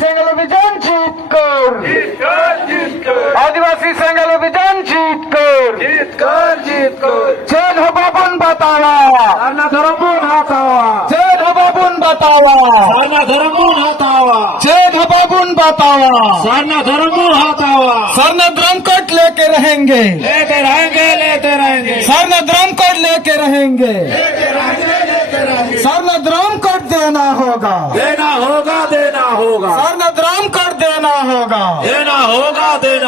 सेंगल अभियान जीत कर, आदिवासी सेंगल अभियान जीत कर, जय हो बाबुन बतावा, धर्मून हातावा, जय हो बाबुन बतावा, धर्मून हातावा, जय हो बाबुन बतावा। धर्मून हातावा, सरना ड्रम कोट लेके रहेंगे, लेते रहेंगे, सरना ड्रम कोट लेके रहेंगे, सरना ड्रम कोट देना होगा, देना होगा, सरना ड्रम कोट देना होगा, देना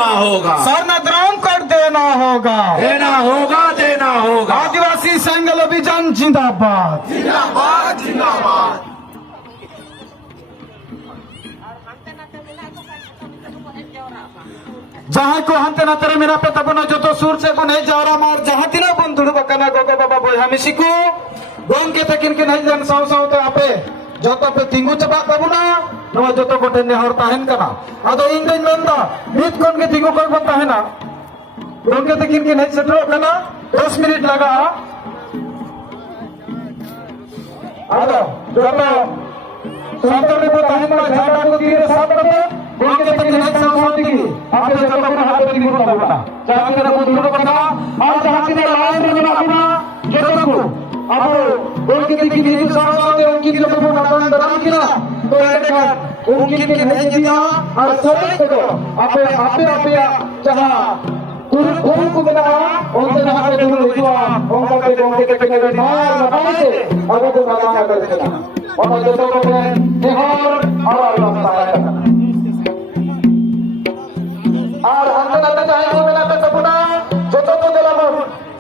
होगा, सरना ड्रम कोट देना होगा। देना होगा। आदिवासी सेंगल अभियान जिंदाबाद, जहाँ को हंते ना तेरे मेरा पेता बना जो तो सूर से बने जारा मार जहाँ तिना बंधुड़ बकना गोगो बाबा बोय हमें सिकू गोम के तकिन के नहीं जन साव साव तो आपे जो तो पे तिंगु चबा बाबुना नवा जो तो कोटे ने हर ताहन कना आदो इंद्र मेंदा मीत कोन के तिंगु कोई बता है ना गोम के तकिन के नहीं सेटलो कना 10 मिनट लगा आदो जो तो सांतो ने बता है ना झाड़ा को तीर साथ करते गोम के तकिन नहीं साव साव की आपे जो तो को हाथ में तिंगु बाबुना चाहे तेरा को दूर बता और जहां से लाइन में बाबुना जो तो को अब उनकी की नहीं सामने उनकी जो को नाम बराम किया तो ये देखा उनकी की नहीं किया और सभी को आपे जहां कुरुकुल को बना उनसे जहां पे दूर हुआ उनका पे के मार लगाने से अगर तो लगाना कर देना और जो तो को निहार और हमने ना चाहे को मिला तो पुना जो तो दिला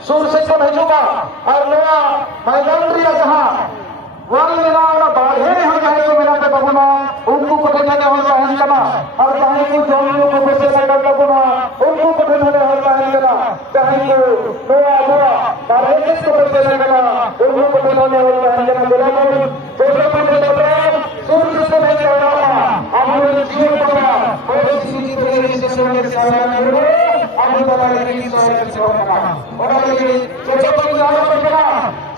सूर से को नहीं जुमा और नया मैदान रिया जहां वाल मिला ना बाढ़े हो जाए को मिला तो बबुना उनको को देने हो पहन करना और चाहे को जोड़ियों को पैसे लगा बबुना उनको को देने हो पहन करना चाहे को नया बुआ बाढ़े को पैसे लगा उनको को देने हो पहन करना बोला जो जो पैसे लगा सूर से को नहीं जाना हम लोग जीवन को कोई चीज के लिए से सामने करो हम तो लगे कि सारे छोड़ना और ये जो जो जाना पड़ेगा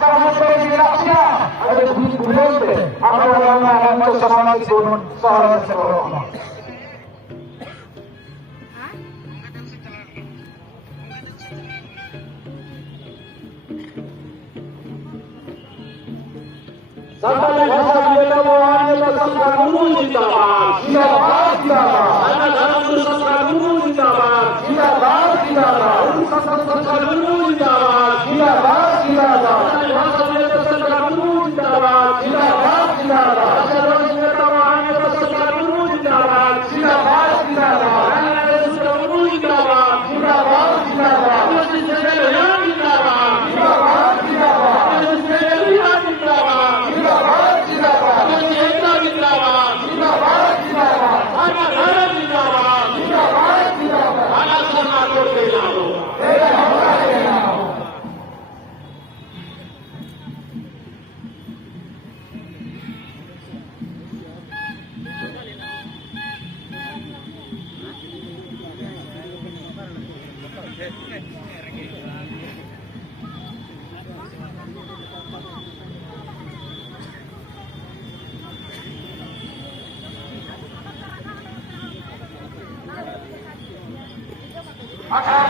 चाहे कोई निराशा अरे भूल पे आप लोगों हम तो समाज की दोनों सहारा से होगा सरकार भाषा दिएला मोहानेला सरकार गुरु जिंदाबाद जिंदाबाद सरकार गुरु जिंदाबाद जिंदाबाद सरकार गुरु जिंदाबाद जिंदाबाद भाषा दिएला सरकार गुरु जिंदाबाद जिंदाबाद सरकार गुरु जिंदाबाद जिंदाबाद गुरु जिंदाबाद अच्छा